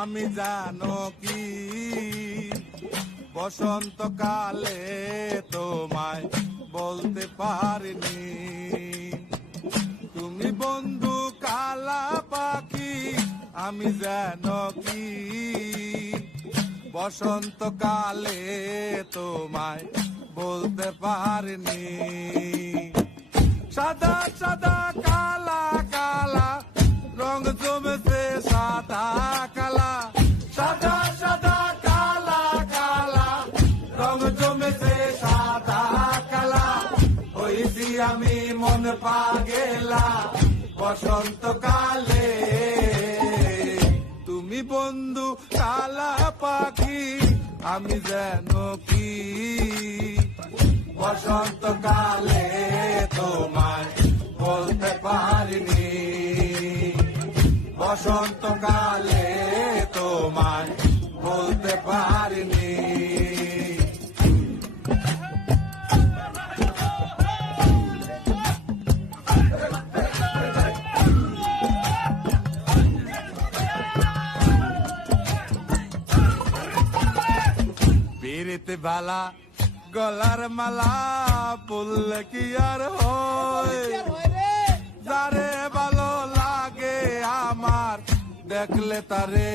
আমি জানো কি বসন্তকালে তোমায় বলতে পারিনি। তুমি বন্ধু কালা পাখি, আমি জানো কি বসন্তকালে তোমায় বলতে পারিনি। সাদা সাদা কালা কালা রং জমেছে সাদা কালা, সাদা সাদা কালা কালা রং জমেছে সাদা কালা। হইছি আমি মন পাগেলা বসন্তকালে। তুমি বন্ধু কালা পাখি, আমি যেন কি বসন্তকালে তোমায় বলতে পারিনি। বসন্তকালে তোমায় বলতে পারিনি। পিরিতে বালা গলার মালা পড়লে কি আর হয়, যারে ভালো লাগে আমার দেখলে তারে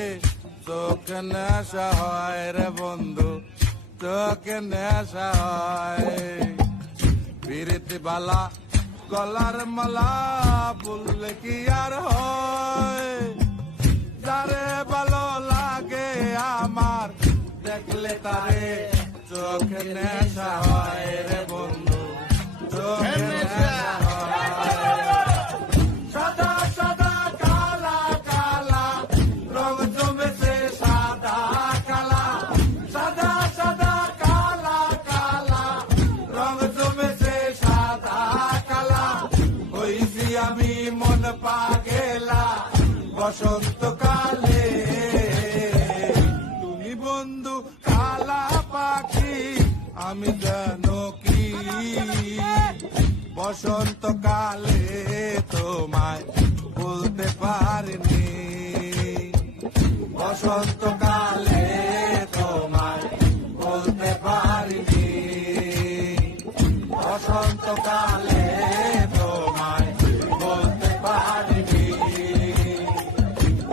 চোখে নেশা হয় রে বন্ধু, চোখে নেশা হয়। পিরিতে বালা গলার মালা পড়লে কি আর হয়, যারে ভালো লাগে আমার দেখলে তারে চোখে নেশা হয় রে বন্ধু, চোখে নেশা হয়। সাদা সাদা কালা কালা রং জমেছে সাদা কালা, সাদা সাদা কালা কালা রং জমেছে সাদা কালা। হইছি আমি মন পাগেলা বসন্তকালে। তুমি বন্ধু কালা পাখি, আমি জানো কি বসন্তকালে তোমায় বলতে পারিনি। বসন্তকালে তোমায় বলতে পারিনি। বসন্তকালে তোমায় বলতে পারিনি।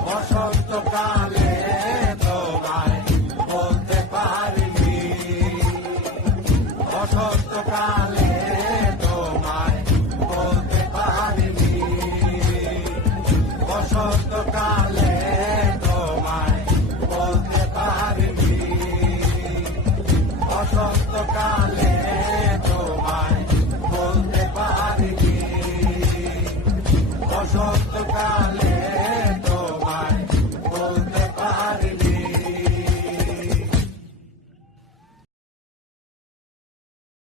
বসন্তকালে তোমায় বলতে পারিনি। বসন্তকালে তোমায় বলতে পারিনি। বসন্তকালে তোমায় বলতে পারিনি। বসন্তকালে তোমায় বলতে পারিনি। বসন্ত